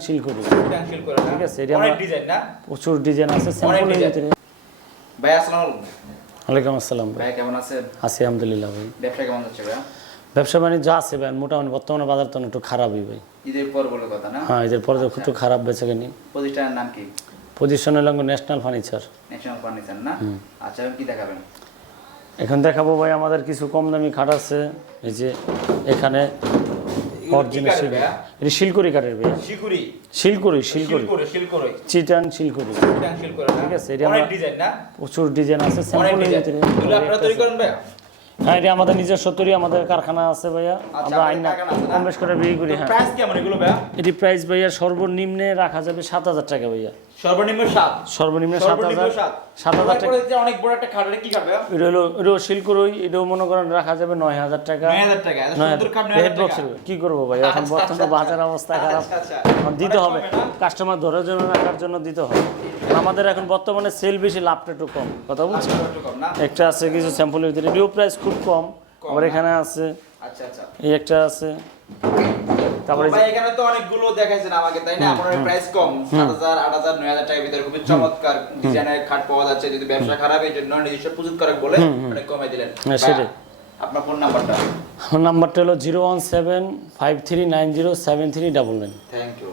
শিল করি ক্যান্সেল করে ঠিক আছে, এটা আমরা- ডিজাইন না? প্রচুর ডিজাইন আছে স্যাম্পলের design। ভিতরে। ভাই আসসালামু আলাইকুম। ওয়ালাইকুম আসসালাম ভাই। ভাই কেমন আছেন? আছি আলহামদুলিল্লাহ ভাই। ব্যবসা কেমন যাচ্ছে ভাইয়া? ব্যবসা বাণিজ্য আছে ভাই মোটামুটি। বর্তমানে বাজার তো একটু খারাপই ভাই। ঈদের পর বলে কথা না? হ্যাঁ এদের পরে তো একটু খারাপ বেঁচে প্রতিষ্ঠানের নাম কি? পজিশন হলো ন্যাশনাল ফার্নিচার ন্যাশনাল ফার্নিচার না? আচ্ছা এখন কি দেখাবেন? এখন দেখাবো ভাই আমাদের কিছু কম দামি খাট আছে। এই যে এখানে অরিজিনাল শিল এটা শিলকড়ি কাঠের ভাই শিকুরি শিলকড়ি শিল শিলকড়ি করে শিল চিটান শিলকড়ি। ক্যান্সেল করে না? ঠিক আছে, এটা অনেক ডিজাইন না? প্রচুর ডিজাইন আছে স্যাম্পলের ভিতরে। এগুলো আপনারা তৈরি করেন ভাইয়া? হ্যাঁ এটা আমাদের নিজস্ব তৈরি আমাদের কারখানা আছে ভাইয়া। আমরা আইন আছে না? কম বেশ করে বিক্রি করি হ্যাঁ। প্রাইস কেমন এগুলো ভাইয়া? এটি প্রাইস ভাইয়া সর্বনিম্নে রাখা যাবে সাত হাজার টাকা ভাইয়া। সর্বনিম্ন টাকা। অনেক বড় একটা খাট কি এটা হলো মনে করেন রাখা যাবে টাকা। সুন্দর কি করব ভাই? এখন আচ্ছা, বর্তমানে আচ্ছা, বাজার অবস্থা খারাপ। আচ্ছা। এখন দিতে হবে। কাস্টমার ধরার জন্য রাখার জন্য দিতে হবে। আমাদের এখন বর্তমানে সেল বেশি লাভটা একটু কম। কথা বলছি একটু আছে কিছু স্যাম্পলের ভিতরে। প্রাইস খুব কম। আবার না? এখানে আছে আচ্ছা আচ্ছা। এই একটা আছে। তারপরে ভাই এখানে তো অনেকগুলো দেখাইছেন আমাকে তাই না? আপনার প্রাইস কম সাত হাজার আট হাজার নয় হাজার টাকার ভিতরে। খুব চমৎকার ডিজাইনের খাট পাওয়া যাচ্ছে যদি ব্যবসা খারাপ এই জন্য নিজস্ব করে বলে অনেক কমাই দিলেন। হ্যাঁ, সেটাই। আপনার ফোন নাম্বারটা ফোন নাম্বারটা হলো zero one seven five three nine zero seven three double nine thank you